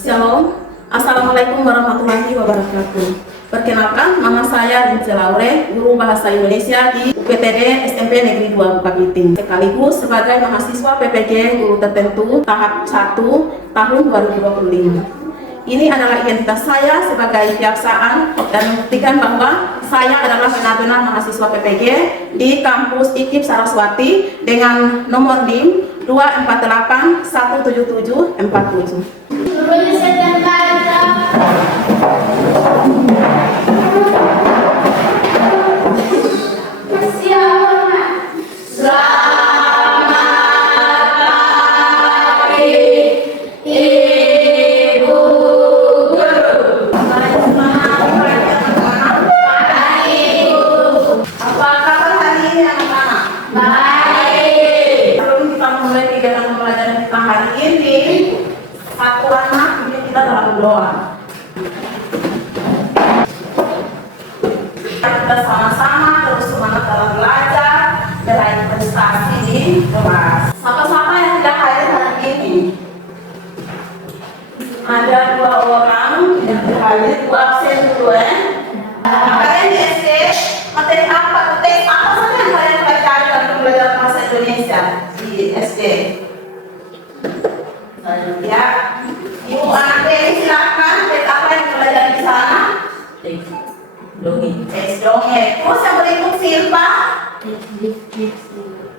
Shalom, Assalamualaikum warahmatullahi wabarakatuh. Perkenalkan, nama saya Rince Laure, guru bahasa Indonesia di UPTD SMP Negeri 2 Bukit-Tinggi, sekaligus sebagai mahasiswa PPG guru tertentu tahap 1 tahun 2025. Ini adalah identitas saya sebagai kejaksaan dan membuktikan bahwa saya adalah benar-benar mahasiswa PPG di kampus IKIP Saraswati dengan nomor NIM 248 17747. Satu anak kita dalam doa. Kita sama-sama terus semangat dalam belajar, meraih prestasi di kelas. Siapa-siapa yang tidak hadir hari ini? Ada 2 orang yang hadir, 2 absen dulu ya. Kalian di SD materi apa? Teks apa saja yang kalian pelajari dalam pembelajaran bahasa Indonesia di SD? Ya, Ibu anak Dewi silakan. Teks apa yang pelajari di sana? Teks dongeng. Terus yang berikut Silva?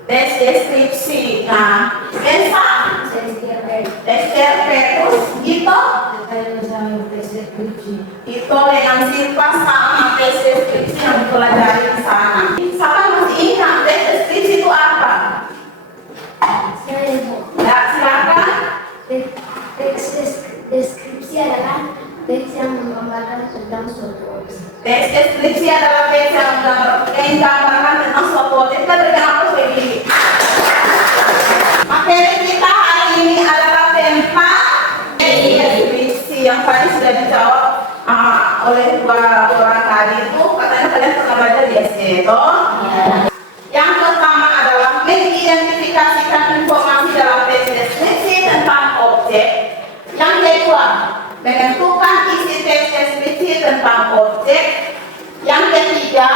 Teks deskripsi. Nah, Elsa? Teks TRP. Terus Ito? Ito dengan Silva sama teks deskripsi yang dipelajari di sana. Siapa yang masih ingat teks deskripsi itu apa? Ya, silakan. Teks deskripsi adalah teks yang menggambarkan tentang suatu objek. Teks deskripsi adalah teks yang menggambarkan tentang suatu objek. Kita berikan apa lagi? Materi kita hari ini adalah tentang teks deskripsi yang tadi sudah dijawab oleh 2 orang tadi itu. Katanya kalian pernah baca di SD toh? Yang pertama adalah mengidentifikasikan informasi dalam teks deskripsi tentang objek. Yang kedua, menentukan isi teks deskripsi tentang objek. Yang ketiga,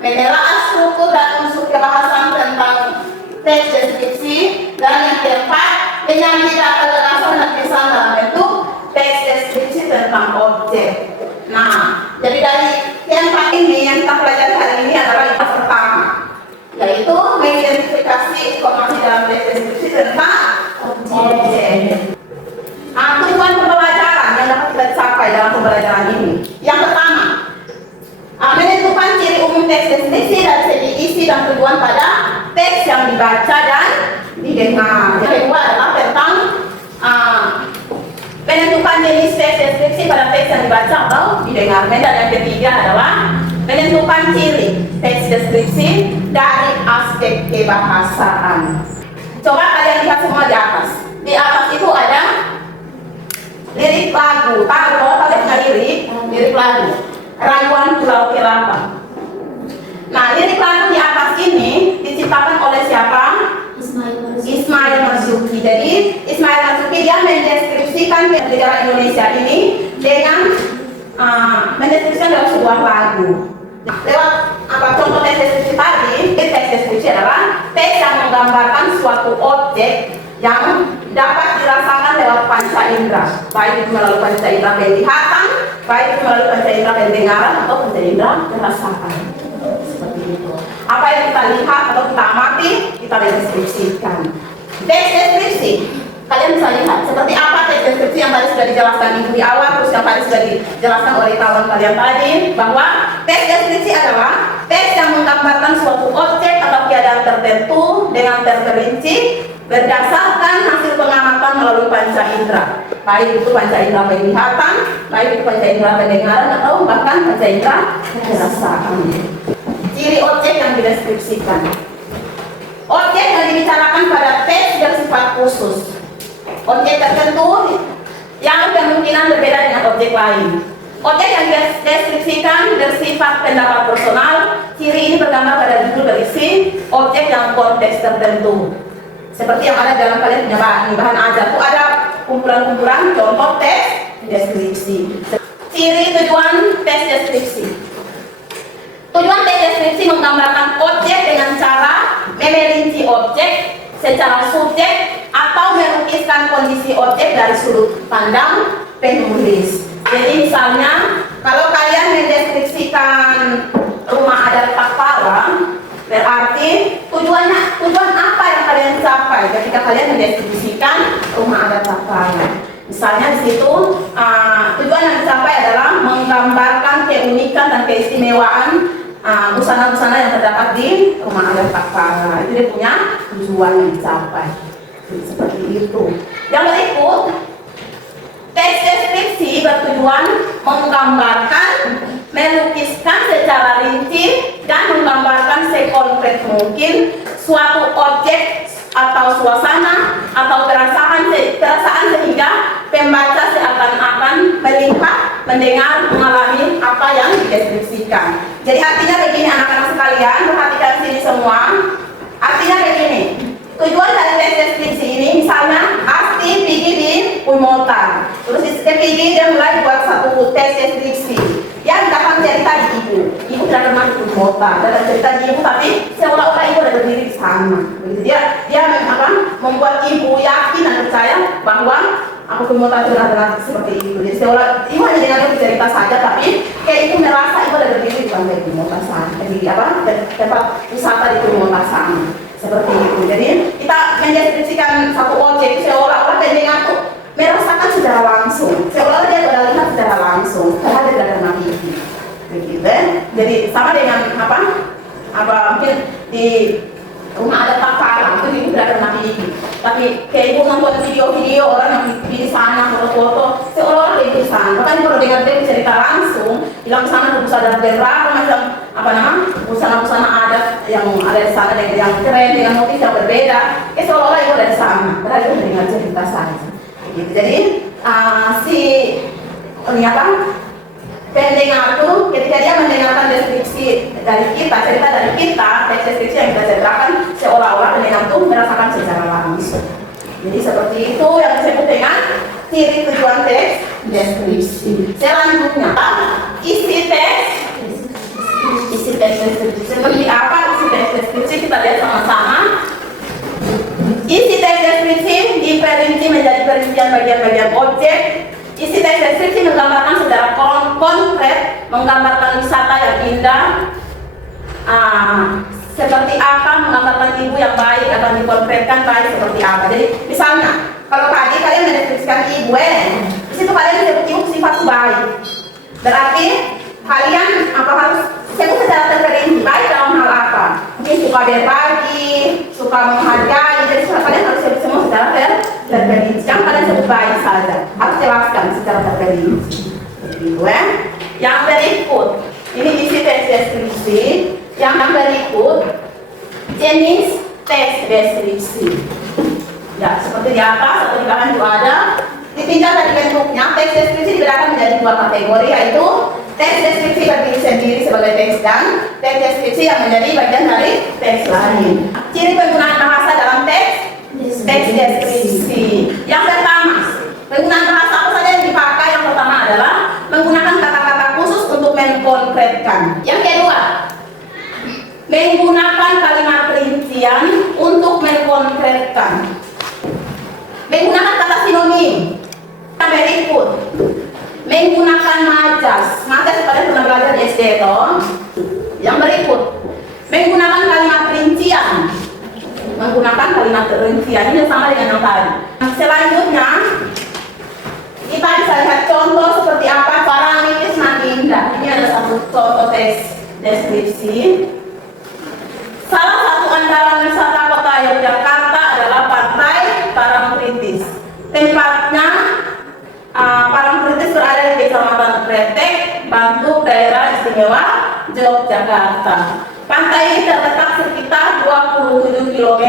menelaah struktur dan unsur kebahasan tentang teks deskripsi. Dan yang keempat, menyajikan data gagasan dan kesan dalam bentuk teks deskripsi tentang objek. Nah, jadi dari keempat ini yang kita pelajari hari ini adalah yang pertama, yaitu mengidentifikasi informasi dalam teks deskripsi tentang objek. Nah, tujuan pembelajaran yang dapat kita capai dalam pembelajaran ini. Yang pertama, menentukan ciri umum teks deskripsi dari segi isi dan tujuan pada teks yang dibaca dan didengar. Yang kedua adalah tentang menentukan jenis teks deskripsi pada teks yang dibaca atau didengar. Dan yang ketiga adalah menentukan ciri teks deskripsi dari aspek kebahasaan. Coba kalian lihat semua di atas. Di atas itu ada lirik lagu. Tahu kalau kalian nggak lirik lagu. Rayuan Pulau Kelapa. Nah, lirik lagu di atas ini diciptakan oleh siapa? Ismail Marzuki. Jadi Ismail Marzuki dia mendeskripsikan negara Indonesia ini dengan mendeskripsikan dalam sebuah lagu. Lewat contoh teks deskripsi tadi, teks deskripsi adalah teks yang menggambarkan suatu objek yang dapat dirasakan lewat panca indera, baik itu melalui panca indera penglihatan, baik itu melalui panca indera pendengaran atau panca indera perasakan. Seperti itu. Apa yang kita lihat atau kita amati, kita deskripsikan. Teks deskripsi, kalian bisa lihat seperti apa teks deskripsi yang tadi sudah dijelaskan ibu di awal, terus yang tadi sudah dijelaskan oleh kawan kalian tadi, bahwa teks deskripsi adalah teks yang menggambarkan suatu objek atau keadaan tertentu dengan terperinci berdasarkan hasil pengamatan melalui panca indera, baik itu panca indera penglihatan, baik itu panca indera pendengaran atau bahkan panca indera perasaan. Ciri objek yang dideskripsikan. Objek yang dibicarakan pada teks bersifat khusus. Objek tertentu yang kemungkinan berbeda dengan objek lain. Objek yang dideskripsikan bersifat pendapat personal. Ciri ini bergambar pada judul berisi objek yang konteks tertentu. Seperti yang ada dalam kalian punya bahan ajar. Itu ada kumpulan-kumpulan contoh teks deskripsi. Ciri tujuan tes deskripsi. Tujuan tes deskripsi menggambarkan objek dengan cara memerinci objek secara subjek atau melukiskan kondisi objek dari sudut pandang penulis. Jadi misalnya kalau kalian mendeskripsikan rumah adat Takpara, berarti tujuan apa yang kalian capai ketika kalian mendeskripsikan rumah adat Takpara. Misalnya di situ tujuan yang dicapai adalah menggambarkan keunikan dan keistimewaan busana-busana yang terdapat di rumah adat Takpara. Itu dia punya tujuan yang dicapai. Seperti itu. Yang berikut, teks deskripsi bertujuan menggambarkan, melukiskan secara rinci dan menggambarkan sekonkret mungkin suatu objek atau suasana atau perasaan sehingga pembaca seakan-akan melihat, mendengar, mengalami apa yang dideskripsikan. Jadi artinya begini anak-anak sekalian, perhatikan sini semua. Artinya begini, tujuan dari tes deskripsi ini misalnya Asti pergi di Umotan, terus pergi dia mulai buat satu tes deskripsi yang datang cerita di ibu tidak pernah di Umotan, dalam cerita di ibu tapi seolah-olah ibu ada berdiri di sana. Begitu dia membuat ibu yakin dan percaya bahwa aku ke Umotan itu adalah seperti itu. Jadi seolah ibu hanya dengar cerita saja tapi kayak ibu merasa ibu ada berdiri di lantai Umotan sana, di tempat wisata di Umotan sana. Seperti itu. Jadi kita mendeskripsikan satu objek seolah-olah pendengar tuh merasakan secara langsung, seolah-olah dia sudah lihat secara langsung karena dia tidak pernah TV. Begitu. Jadi sama dengan mungkin di rumah adat Takpara itu ibu tidak pernah TV. Tapi kayak ibu nonton video-video orang yang di sana foto-foto seolah-olah ibu di sana. Bahkan kalau dengar dia cerita langsung, bilang sana busana berapa macam busana-busana adat yang ada di sana yang keren dengan motif yang berbeda. Seolah-olah ibu ada di sana, padahal ibu mendengar cerita saja. Begitu. Jadi pendengar tuh ketika dia mendengarkan deskripsi dari kita, cerita dari kita, teks deskripsi yang kita ceritakan seolah-olah pendengar tuh merasakan secara langsung. Jadi seperti itu yang disebut dengan ciri tujuan teks deskripsi. Selanjutnya isi teks deskripsi. Seperti apa isi teks deskripsi kita lihat sama-sama. Isi teks deskripsi diperinci menjadi perincian bagian-bagian objek. Isi teks deskripsi menggambarkan secara konkret, menggambarkan wisata yang indah, seperti apa, menggambarkan ibu yang baik, akan dikonkretkan baik seperti apa. Jadi misalnya, kalau tadi kalian mendeskripsikan ibu, di situ kalian disebut ibu sifat baik. Berarti kalian harus sebut secara terperinci, baik dalam hal apa? Mungkin suka berbagi, suka menghargai, jadi kalian harus sebut semua secara terperinci. Jangan kalian sebut baik saja, harus jelaskan secara terperinci. Begitu Yang berikut, ini isi teks deskripsi. Yang berikut, jenis teks deskripsi. Ya, seperti di atas atau di kanan juga ada. Ditinjau dari bentuknya, teks deskripsi dibedakan menjadi dua kategori, yaitu teks deskripsi berdiri sendiri sebagai teks dan teks deskripsi yang menjadi bagian dari teks lain. Ciri penggunaan bahasa dalam teks deskripsi. Yang pertama, penggunaan bahasa apa saja yang dipakai? Yang pertama adalah menggunakan kata-kata khusus untuk mengkonkretkan. Yang kedua, menggunakan kalimat rincian untuk mengkonkretkan. Menggunakan kata sinonim. Yang berikut, menggunakan majas. Majas kalian pernah belajar di SD toh? Yang berikut, menggunakan kalimat rincian. Menggunakan kalimat rincian ini sama dengan yang tadi. Selanjutnya, kita bisa lihat contoh seperti apa Parangtritis Mandinda. Ini ada satu contoh teks deskripsi. Salah satu andalan wisata kota Yogyakarta adalah Pantai Parangtritis. Tempatnya Parangtritis berada di Kecamatan Kretek, Bantul, Daerah Istimewa Yogyakarta. Pantai ini terletak sekitar 27 km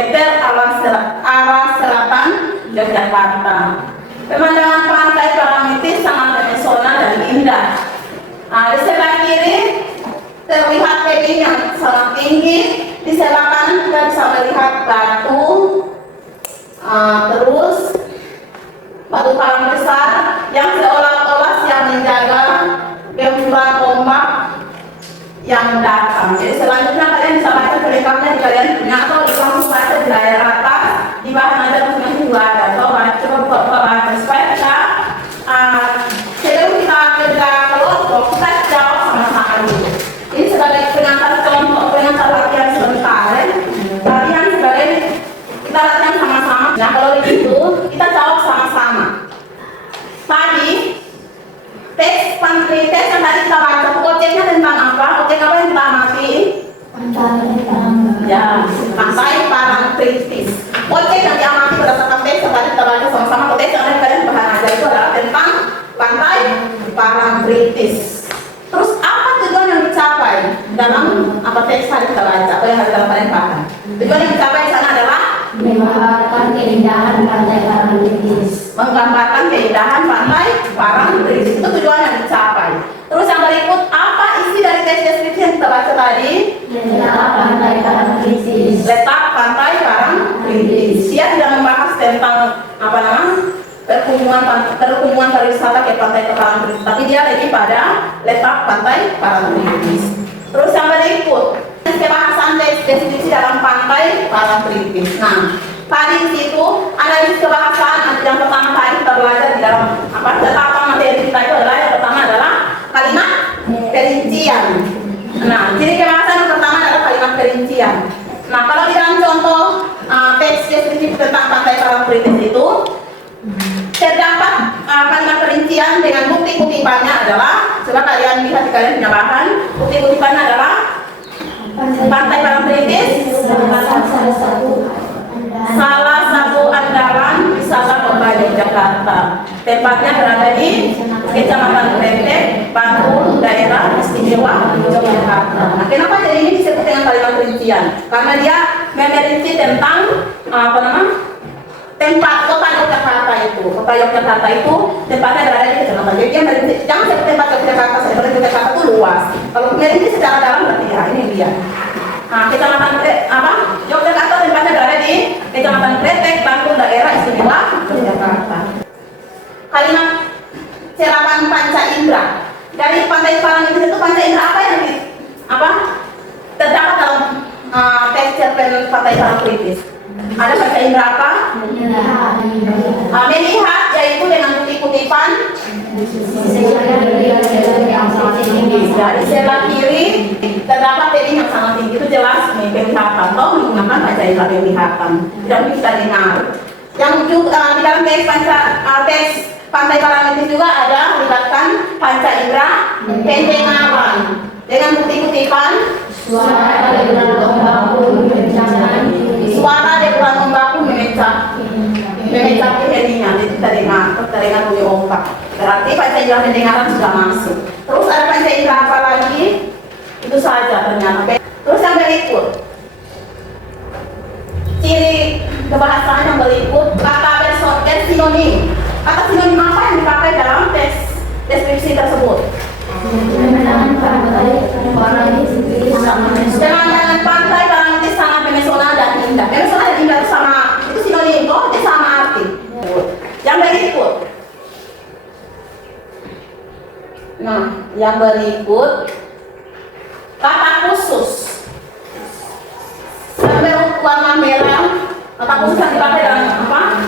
arah selatan Yogyakarta. Pemandangan pantai Parangtritis sangat memesona dan indah. Di sebelah kiri terlihat tebing yang sangat tinggi. Di sebelah kanan kita bisa melihat batu, terus batu karang besar yang seolah-olah tes yang tadi kita baca, objeknya tentang apa? Objek apa yang kita amati? Ya, pantai Parangtritis. Objek yang diamati berdasarkan teks yang tadi kita baca sama-sama, teks yang ada kalian bahan aja itu adalah tentang pantai Parangtritis. Terus apa tujuan yang dicapai dalam apa teks tadi kita baca? Apa yang ada dalam kalian paham? Tujuan yang dicapai di sana adalah menggambarkan keindahan pantai Parangtritis. Menggambarkan keindahan pantai Parangtritis. Itu tujuan yang dicapai. Terus yang berikut, apa isi dari teks deskripsi yang kita baca tadi? Letak pantai Parangtritis. Letak pantai Parangtritis. Dia tidak membahas tentang apa namanya perkunjungan pariwisata ke pantai Parangtritis, tapi dia lebih pada letak pantai Parangtritis. Terus yang berikut, kebahasan teks deskripsi dalam pantai Parangtritis. Nah, tadi di situ analisis kebahasan yang pertama kali kita belajar di dalam apa tentang materi kita itu adalah yang pertama adalah kalimat perincian. Nah, jadi kebahasan yang pertama adalah kalimat perincian. Nah, kalau di dalam contoh teks deskripsi tentang pantai Parangtritis itu terdapat kalimat perincian dengan bukti kutipannya adalah, coba kalian lihat di kalian punya bahan, bukti kutipannya adalah pantai Parangtritis salah satu andalan wisata kota Yogyakarta. Tempatnya berada di Kecamatan Kretek, Bantul, daerah istimewa Yogyakarta. Nah, kenapa jadi ini disebut dengan kalimat perincian? Karena dia memerinci tentang tempat kota Yogyakarta itu. Kota Yogyakarta itu tempatnya berada di kecamatan. Jadi dia merinci, jangan sebut tempat Yogyakarta, sebenarnya Yogyakarta itu luas. Kalau merinci secara dalam berarti ya ini dia. Nah, Kecamatan Yogyakarta tempatnya berada di Kecamatan Kretek, Bantul, daerah istimewa Yogyakarta. Kalimat serapan panca indera dari pantai Parangtritis itu, panca indera apa yang terdapat dalam teks cerpen pantai Parangtritis? Ada panca indera apa? Melihat, yaitu dengan kutip-kutipan dari sebelah kiri terdapat tebing yang sangat tinggi, itu jelas nih penglihatan atau menggunakan panca indera penglihatan, tidak bisa dengar. Yang juga di dalam teks pantai Parangtritis juga ada melibatkan panca indera pendengaran dengan kutip-kutipan suara deburan ombak memecah helinya, jadi terdengar bunyi ombak. Berarti panca indera pendengaran sudah masuk. Terus ada panca indera apa lagi? Itu saja ternyata. Terus yang berikut, ciri kebahasaan yang berikut, kata bersinonim. Kata sinonim apa yang dipakai dalam teks deskripsi tersebut? Pemandangan pantai Parangtritis sangat memesona dan indah. Memesona dan indah sama itu sinonim, itu sama arti. Yang berikut. Nah, yang berikut kata khusus. Berwarna warna merah. Kata khusus yang dipakai dalam apa?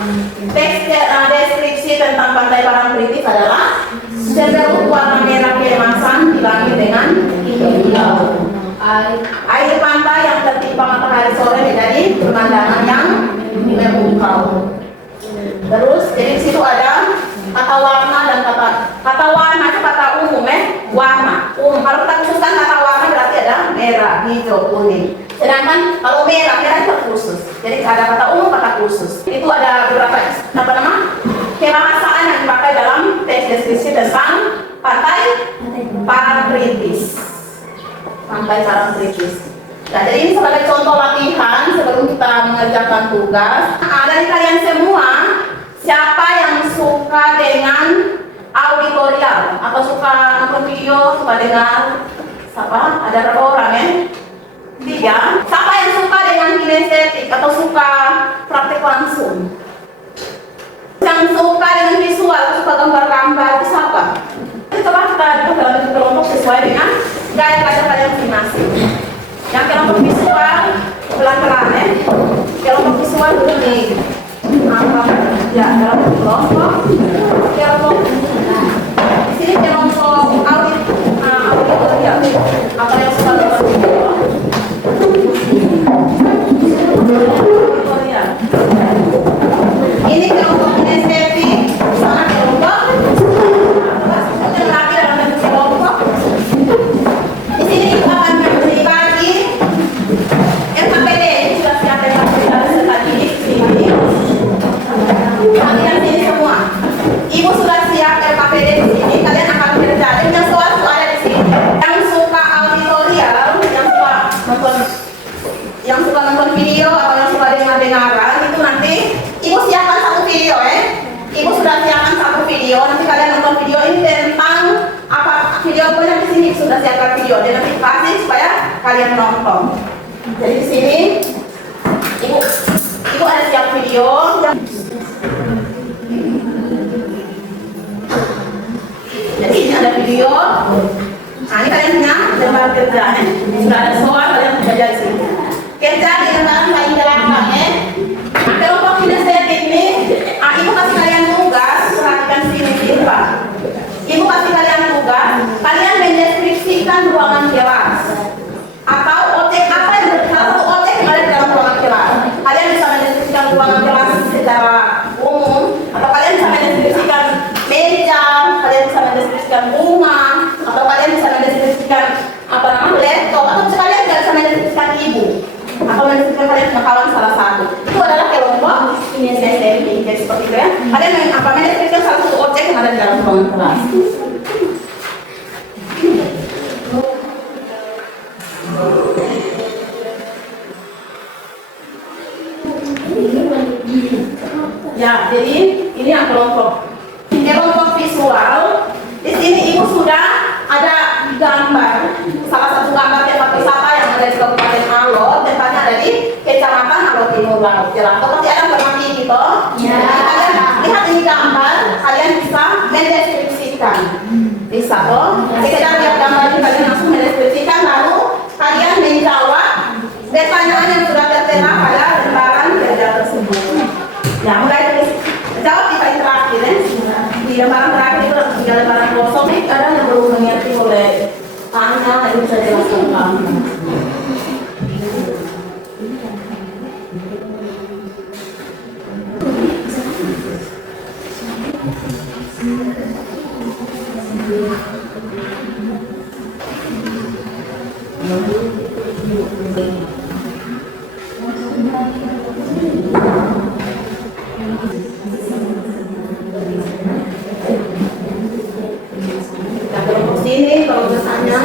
Teks deskripsi tentang pantai Parangtritis adalah cenderung warna merah keemasan dilangi dengan hijau. Air pantai yang tertimpa matahari sore menjadi pemandangan yang memukau. Terus jadi situ ada kata warna dan kata warna itu kata umum warna. Kalau kita khususkan kata warna berarti ada merah, hijau, kuning. Sedangkan kalau merah itu khusus. Jadi ada kata umum, kata khusus. Itu ada beberapa kebahasaan yang dipakai dalam teks deskripsi tentang pantai Parangtritis. Pantai Parangtritis. Nah, jadi ini sebagai contoh latihan sebelum kita mengerjakan tugas. Nah, dari kalian semua, siapa yang suka dengan auditorial atau suka nonton video, suka dengar? Siapa? Ada berapa orang ya? 3. Siapa yang suka dengan kinestetik atau suka praktek langsung? Yang suka dengan visual, suka gambar-gambar, itu siapa? Coba kita duduk dalam kelompok sesuai dengan gaya belajar kalian masing-masing. Yang kelompok visual pelan-pelan ya. Kelompok visual duduk di kelompok di sini kelompok auditorial. Apa yang suka gambar video? Ini kelompok kinestetik, sana kelompok yang rapi dalam sudah siapkan video dan nanti kasih supaya kalian nonton. Jadi di sini ibu ada siap video. Jadi ini ada video. Nah, ini kalian punya lembar kerja. Sudah ada soal kalian kerja di sini. Kerja di lembaran paling belakang ya. Nah, kelompok kinestetik ini, ibu kasih kalian tugas, perhatikan sini Pak. Ibu kasih kalian tugas, kalian mendeskripsikan ruangan kelas atau objek apa yang salah satu objek yang ada di dalam ruangan kelas. Kalian bisa mendeskripsikan ruangan kelas secara umum, atau kalian bisa mendeskripsikan meja, kalian bisa mendeskripsikan bunga, atau kalian bisa mendeskripsikan laptop, atau sekalian juga bisa mendeskripsikan ibu, atau mendeskripsikan kalian punya kawan salah satu. Itu adalah kelompok kinestetik. Jadi seperti itu ya. Kalian mendeskripsikan salah satu objek yang ada di dalam ruangan kelas. Ya, jadi ini yang kelompok visual. Di sini ibu sudah ada gambar, salah satu gambar tempat wisata yang ada di Kabupaten Alor, tempatnya ada di Kecamatan Alor Timur Laut. Jelas, pasti ada bermati gitu. Ya. Kalian lihat ini gambar, kalian bisa mendeskripsikan. Bisa toh? Jadi kita lihat gambar ini, kalian langsung mendeskripsikan, lalu kalian menjawab pertanyaan yang sudah tertera pada lembaran kerja tersebut. Ya, mulai tulis jawab kita interaktif ya. Di lembaran terakhir itu ada 3 lembaran kosong, ada yang perlu mengerti oleh tanya, itu bisa jelaskan kamu. Nah, kelompok sini kalau misalnya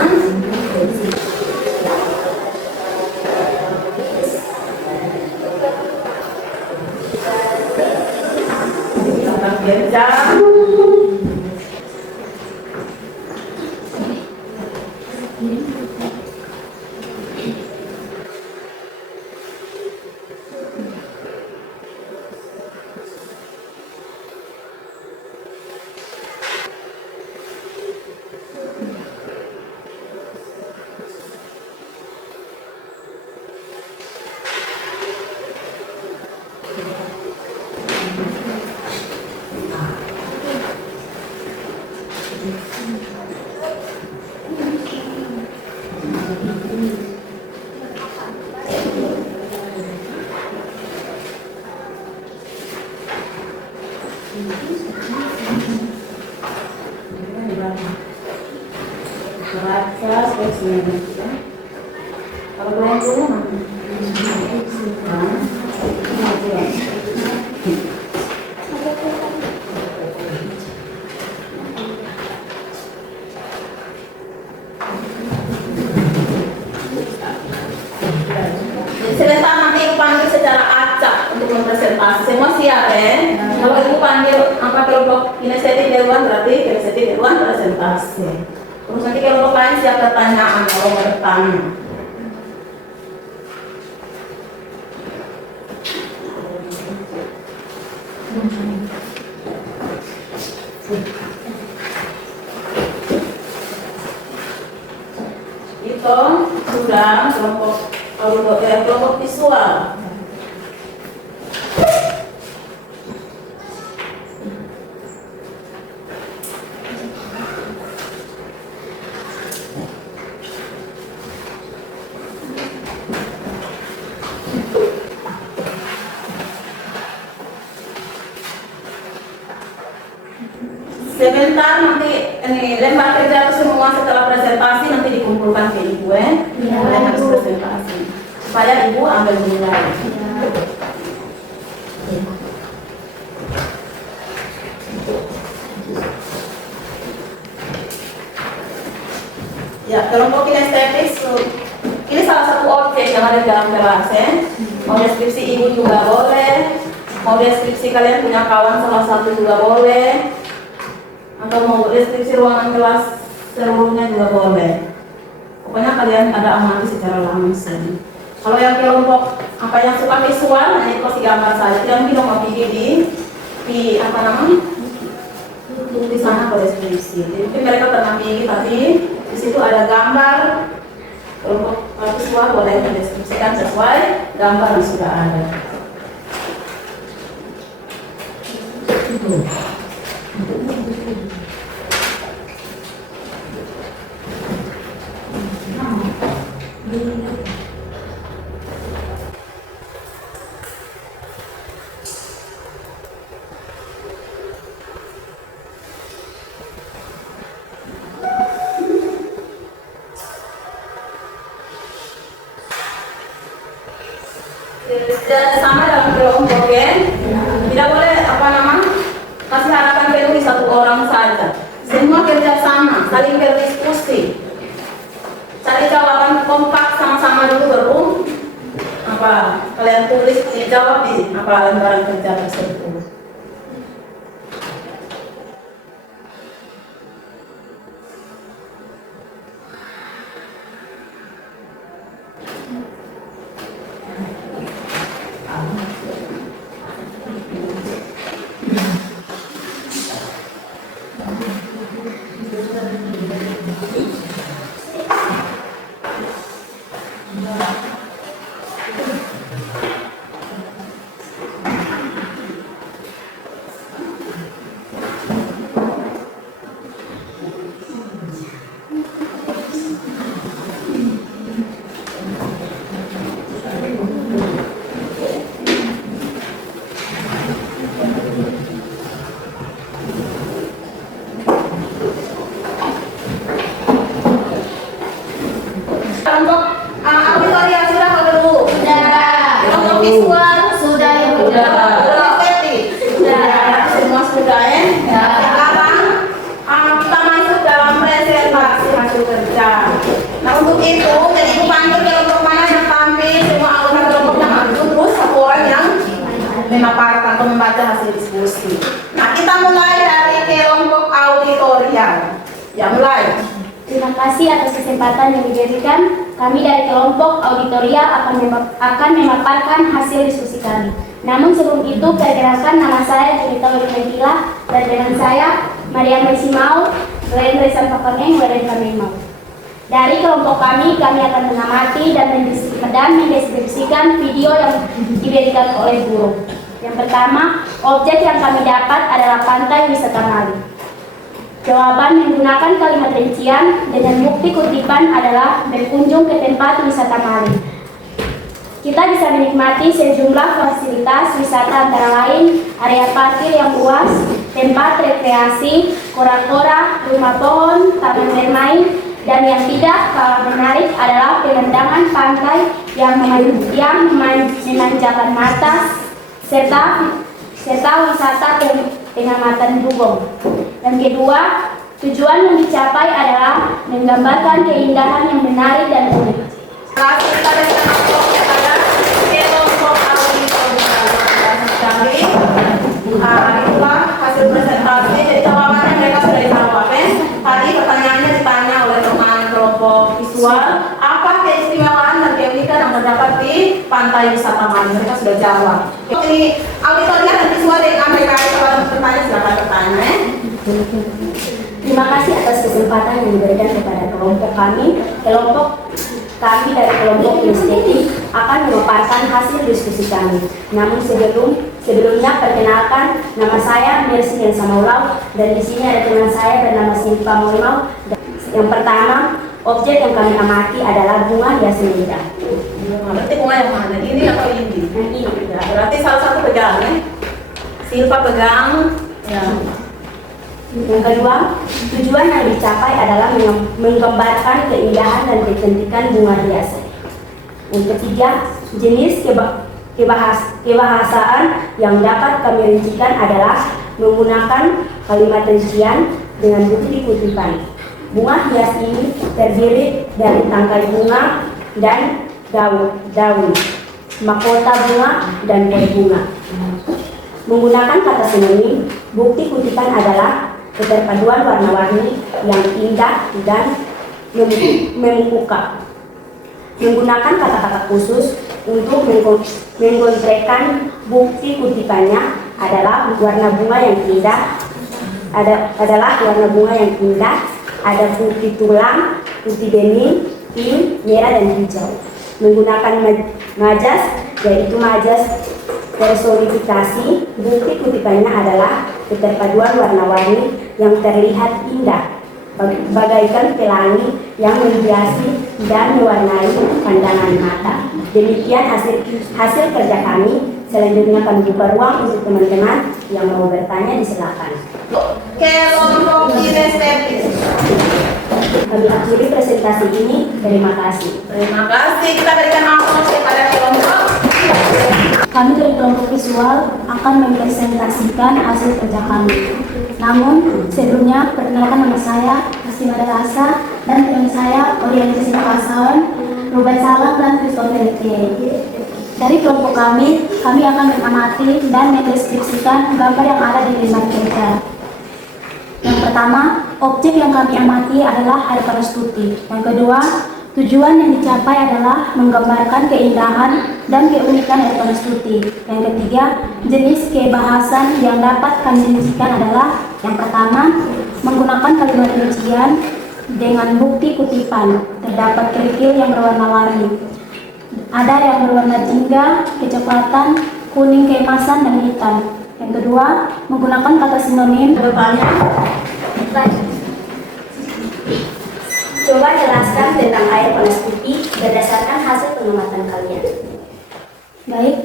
kerja. Baca spesimennya. Kalau kalian dulu sebentar nanti ibu panggil secara acak untuk mempresentasi. Semua siap ya? Kalau ibu panggil kelompok kinestetik dewan, berarti kinestetik dewan presentasi. Terus nanti kelompok lain siap pertanyaan kalau mau bertanya. Itu sudah kelompok visual. Sebentar nanti ini lembar kerja itu semua setelah presentasi nanti dikumpulkan ke ibu kalian harus presentasi supaya ibu ambil nilai. Ya, kelompok kinestetik ini salah satu objek yang ada di dalam kelas ya. Mau deskripsi ibu juga boleh, mau deskripsi kalian punya kawan salah satu juga boleh, atau mau deskripsi ruangan kelas seluruhnya juga boleh. Pokoknya kalian ada amati secara langsung. Kalau yang kelompok apa yang suka visual, hanya kasih gambar saja. Tidak mungkin mau di apa namanya? Di sana pada deskripsi. Jadi mungkin mereka pernah pilih, tapi di situ ada gambar. Kelompok visual boleh mendeskripsikan sesuai gambar yang sudah ada. Dan sama dalam kelompok ya, tidak boleh apa namanya kasih harapan penuh di satu orang saja. Semua kerjasama, saling berdiskusi, cari jawaban kompak sama-sama dulu baru apa kalian tulis dijawab di apa lembaran kerja tersebut. Untuk auditoria sudah apa dulu? Untuk visual sudah. Semua sudah ya. Sekarang kita masuk dalam presentasi hasil kerja. Nah untuk itu, jadi ibu panggil kelompok mana yang tampil, semua anggota kelompok yang maju, terus satu orang yang memaparkan atau membaca hasil diskusi. Nah kita mulai dari kelompok auditorial. Ya mulai. Terima kasih atas kesempatan yang diberikan. Kami dari kelompok auditorial akan memaparkan hasil diskusi kami. Namun sebelum itu, perkenalkan nama saya Junita Wibila dan dengan saya Maria Mesimau, Glenn Resan Papaneng, Glenn Kamemau. Dari kelompok kami akan mengamati dan mendeskripsikan video yang diberikan oleh guru. Yang pertama, objek yang kami dapat adalah pantai wisata Mali. Jawaban menggunakan kalimat rincian dengan bukti kutipan adalah berkunjung ke tempat wisata Mali. Kita bisa menikmati sejumlah fasilitas wisata antara lain area parkir yang luas, tempat rekreasi, kora-kora, rumah pohon, taman bermain, dan yang tidak kalah menarik adalah pemandangan pantai yang memanjakan mata serta wisata pengamatan dugong. Yang kedua, tujuan yang dicapai adalah menggambarkan keindahan yang menarik dan unik. Itulah hasil presentasi. Jadi jawabannya mereka sudah dijawab. Tadi pertanyaannya ditanya oleh teman kelompok visual, apa keistimewaan dan keunikan yang terdapat di pantai wisata Mali? Mereka sudah jawab. Jadi auditorial dan visual yang mereka kalau bertanya silakan bertanya. Terima kasih atas kesempatan yang diberikan kepada kelompok kami. Kelompok kami dari kelompok estetik akan memaparkan hasil diskusi kami. Namun sebelumnya perkenalkan, nama saya Mercy Yensa Maulau dan di sini ada teman saya bernama Silva Molimau. Yang pertama, objek yang kami amati adalah bunga hias indah. Berarti bunga yang mana? Ini atau ini? Yang ini. Ya, berarti salah satu pegang ya. Silva pegang. Ya. Yang kedua, tujuan yang dicapai adalah menggambarkan keindahan dan kecantikan bunga hias. Yang ketiga, jenis kebahasaan yang dapat kami rincikan adalah menggunakan kalimat rincian dengan bukti kutipan. Bunga hias ini terdiri dari tangkai bunga dan daun, mahkota bunga dan pot bunga. Menggunakan kata sinonim, bukti kutipan adalah keterpaduan warna-warni yang indah dan memukau. Menggunakan kata-kata khusus untuk menggontrekkan bukti kutipannya adalah warna bunga yang indah, ada putih tulang, putih bening, pink, merah dan hijau. Menggunakan majas, yaitu majas personifikasi, bukti kutipannya adalah keterpaduan warna-warni yang terlihat indah, bagaikan pelangi yang menghiasi dan mewarnai pandangan mata. Demikian hasil kerja kami. Selanjutnya kami buka ruang untuk teman-teman yang mau bertanya, disilakan. Kelompok inestetis. Kami akhiri presentasi ini. Terima kasih. Terima kasih. Kita berikan aplaus kepada kelompok. Kami dari kelompok visual akan mempresentasikan hasil kerja kami. Namun sebelumnya perkenalkan nama saya Hasima Darasa dan teman saya orientasi Kasawan, Ruben Salam dan Christopher Etienne. Dari kelompok kami akan mengamati dan mendeskripsikan gambar yang ada di lembar kerja. Yang pertama, objek yang kami amati adalah air panas putih. Yang kedua, tujuan yang dicapai adalah menggambarkan keindahan dan keunikan air panas putih. Yang ketiga, jenis kebahasan yang dapat kami rincikan adalah yang pertama, menggunakan kalimat rincian dengan bukti kutipan. Terdapat kerikil yang berwarna-warni. Ada yang berwarna jingga, kecoklatan, kuning, keemasan, dan hitam. Yang kedua, menggunakan kata sinonim. Coba jelaskan tentang air panas putih berdasarkan hasil pengamatan kalian. Baik,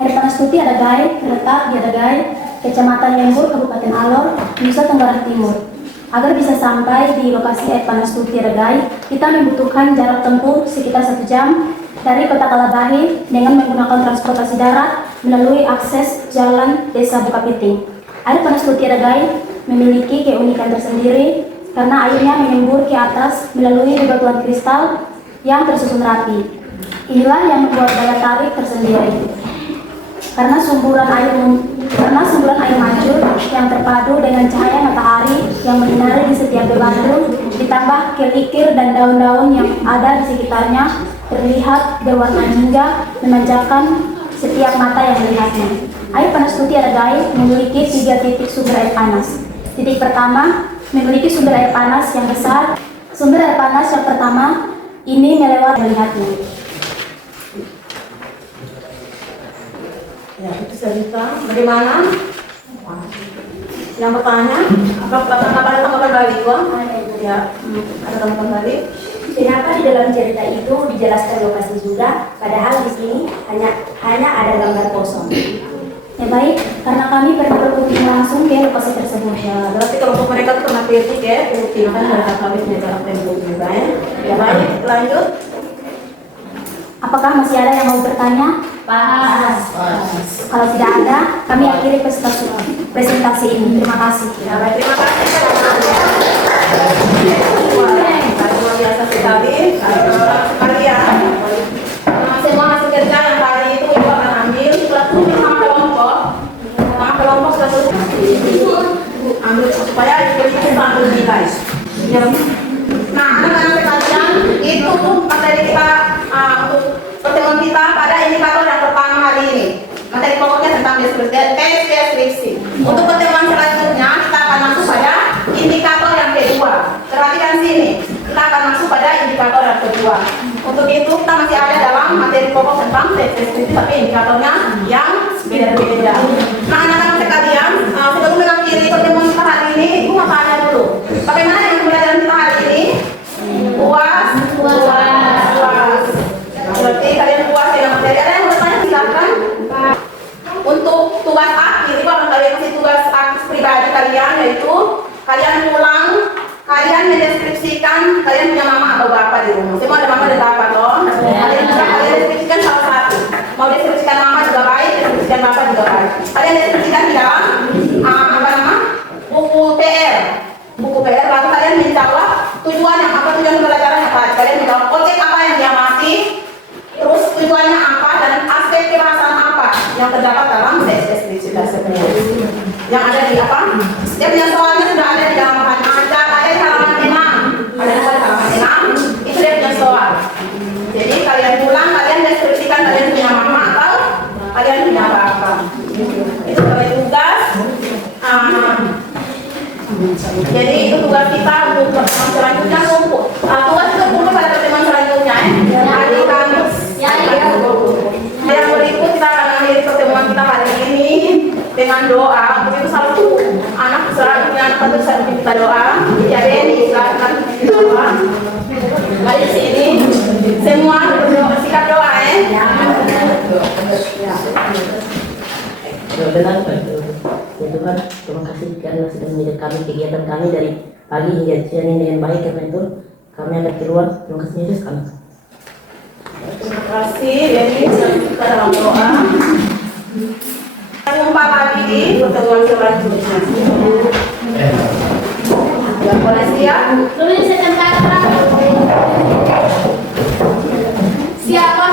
air panas putih ada Gai, terletak di Adagai, Kecamatan Lembur, Kabupaten Alor, Nusa Tenggara Timur. Agar bisa sampai di lokasi air panas putih Adagai, kita membutuhkan jarak tempuh sekitar 1 jam dari Kota Kalabahi dengan menggunakan transportasi darat melalui akses jalan Desa Bukapiting. Air panas putih Adagai memiliki keunikan tersendiri karena airnya menyembur ke atas melalui bebatuan kristal yang tersusun rapi. Inilah yang membuat daya tarik tersendiri. Karena sumburan air mancur yang terpadu dengan cahaya matahari yang menyinari di setiap bebatu, ditambah kerikil dan daun-daun yang ada di sekitarnya terlihat berwarna jingga, memanjakan setiap mata yang melihatnya. Air panas putih Adagai memiliki 3 titik sumber air panas. Titik pertama memiliki sumber air panas yang besar. Sumber air panas yang pertama ini melewati melihatnya. Ya, itu cerita. Bagaimana? Yang bertanya, apa tanggapan balik, Bang? Ya, ada tanggapan balik. Kenapa di dalam cerita itu dijelaskan lokasi juga, padahal di sini hanya ada gambar kosong? Ya baik, karena kami pernah berkunjung langsung ke lokasi tersebut. Ya, berarti kelompok mereka tuh pernah kritik ya, kan mereka kami punya jarak tempuh juga ya. Ya baik, lanjut. Apakah masih ada yang mau bertanya? Pas. Kalau tidak ada, kami akhiri presentasi ini. Terima kasih. Ya, baik, terima kasih. Luar biasa sekali. Kalian semua hasil kerja yang hari itu ibu akan ambil nama kelompok satu ambil supaya diberikan satu nilai. Nah, anak-anak sekalian, itu materi kita untuk pertemuan kita pada indikator yang pertama hari ini. Materi pokoknya tentang deskripsi. Untuk pertemuan selanjutnya kita akan masuk pada indikator yang kedua. Perhatikan sini, kita akan masuk pada indikator yang kedua. Untuk itu kita masih ada dalam materi pokok tentang deskripsi, tapi indikatornya yang beda-beda. Nah, anak-anak sekalian, sebelum mengakhiri pertemuan kita hari ini, ibu mau tanya dulu, bagaimana dengan pembelajaran kita hari ini? Puas. Berarti kalian puas dengan materi. Ada yang bertanya, silakan. Untuk tugas akhir, ibu akan kalian kasih tugas akhir pribadi kalian, yaitu kalian pulang, kalian mendeskripsikan kalian punya mama atau bapak di rumah. Semua ada mama dan bapak toh. Kalian deskripsikan salah satu. Mau deskripsikan mama juga baik, deskripsikan bapak juga baik. Kalian deskripsikan di dalam buku PR. Buku PR, lalu kalian menjawab tujuan pembelajaran apa. Kalian menjawab objek apa yang diamati, terus tujuannya apa, dan aspek kebahasan apa yang terdapat dalam deskripsi tersebut. Yang ada di apa? Setiap punya soalnya sudah ada di dalam tugas kita untuk pertemuan selanjutnya ngumpul. Tugas itu kumpul pada pertemuan selanjutnya hari Kamis. Yang berikut kita akan mengakhiri pertemuan kita hari ini dengan doa. Untuk itu satu anak besar ini anak besar kita doa. Ya Beni silakan kita doa. Mari di sini semua berdoa sikap doa Berdoa ya Tuhan, terima kasih karena sudah menjadi kami kegiatan kami dari pagi hingga siang ini dengan baik karena itu kami akan keluar. Terima kasih Yesus kami. Terima kasih. Jadi kita dalam doa. Kita jumpa lagi di pertemuan selanjutnya. Boleh siap? Tulis di tempat siapa